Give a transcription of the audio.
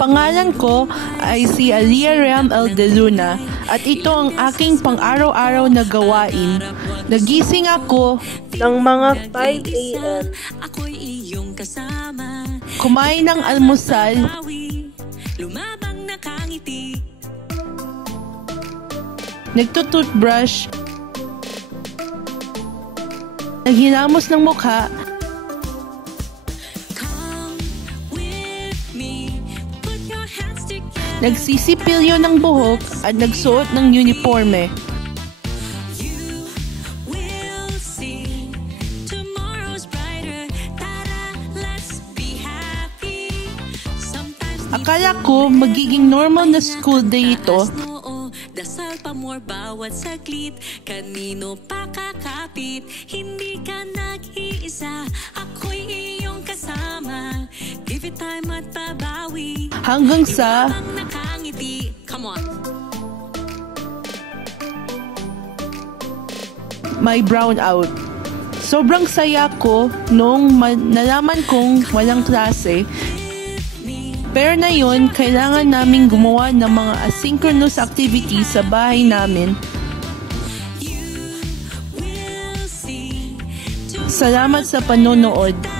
pangalan ko ay si Alia Ram L. De Luna at ito ang aking pang-araw-araw na gawain. Nagising ako ng mga 5 a.m. Kumain ng almusal, nagtututbrush, naghilamos ng mukha, nagsisipilyo ng buhok at nagsuot ng uniforme. Akala ko magiging normal na school day ito. Dasal pa more bawat saglit, kanino pa kakapit, hindi ka nag-iisa, ako'y iyong kasama, give it time at babawi, Hanggang sa nakangiti, come on. may brown out. Sobrang saya ko nung nalaman kong walang klase. Pero na yun, kailangan naming gumawa ng mga asynchronous activities sa bahay namin. Salamat sa panonood.